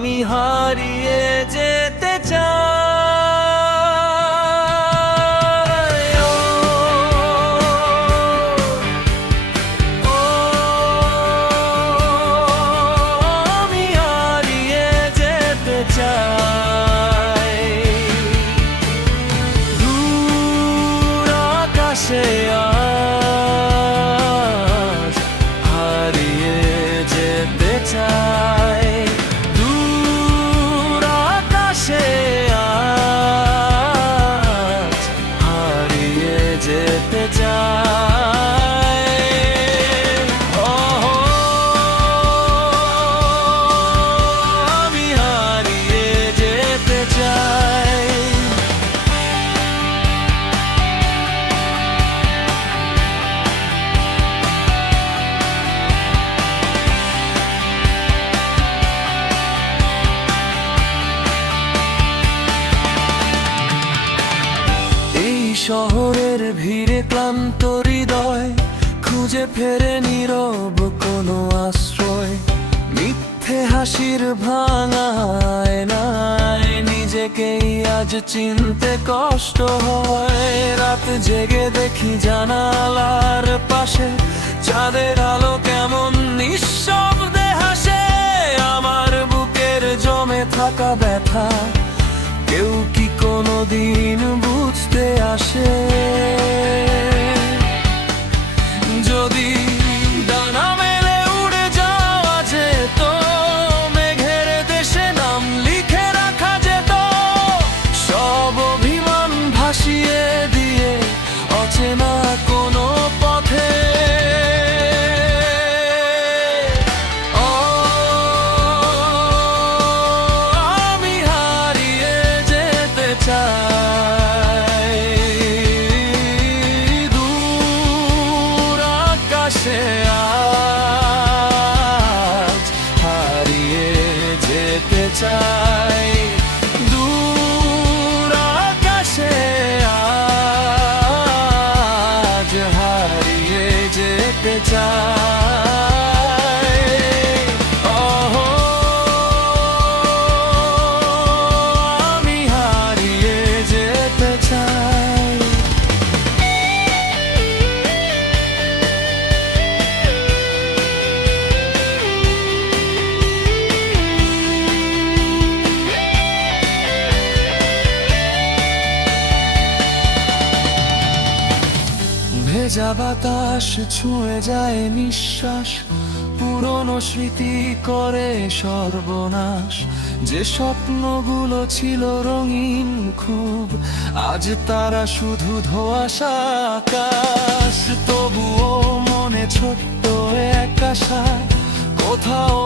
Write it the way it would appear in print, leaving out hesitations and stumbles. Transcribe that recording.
আমি হারিয়ে যেতে চাই। ও, ও, আমি হারিয়ে যেতে চাই। দূর আকাশে আজ হারিয়ে যেতে চাই। দূর আকাশে আজ হারিয়ে যেতে চাই। ওহো, আমি হারিয়ে যেতে চাই। এই শহরের ভিড়ে ক্লান্ত হৃদয় খুঁজে ফেরে নীরব কোনো আশ্রয়। মিথ্যে হাসির ভাঙায় নাই নিজেকেই আজ চিনতে কষ্ট হয়। রাত জেগে দেখি জানালার পাশে চাঁদের আলো কেমন নিঃশব্দে হাসে। আমার বুকের জমে থাকা ব্যথা কেউ কি কোনোদিন বুঝতে আসে? যদি ডানা মেলে উড়ে যাওয়া যেত, মেঘের দেশে নাম লিখে রাখা যেত, সব অভিমান ভাসিয়ে দিয়ে অচেনা কোনো পথে। ও, আমি হারিয়ে যেতে চাই। দূর আকাশে আজ হারিয়ে যেতে চাই। দূর আকাশে আজ হারিয়ে যেতে চাই। ওহো, আমি হারিয়ে যেতে চাই। ভেজা বাতাস ছুঁয়ে যায় নিঃশ্বাস, পুরনো স্মৃতি করে সর্বনাশ। যে স্বপ্নগুলো ছিল রঙিন খুব, আজ তারা শুধু ধোঁয়াশা আকাশ। তবুও মনে ছোট্ট এক আশা কোথাও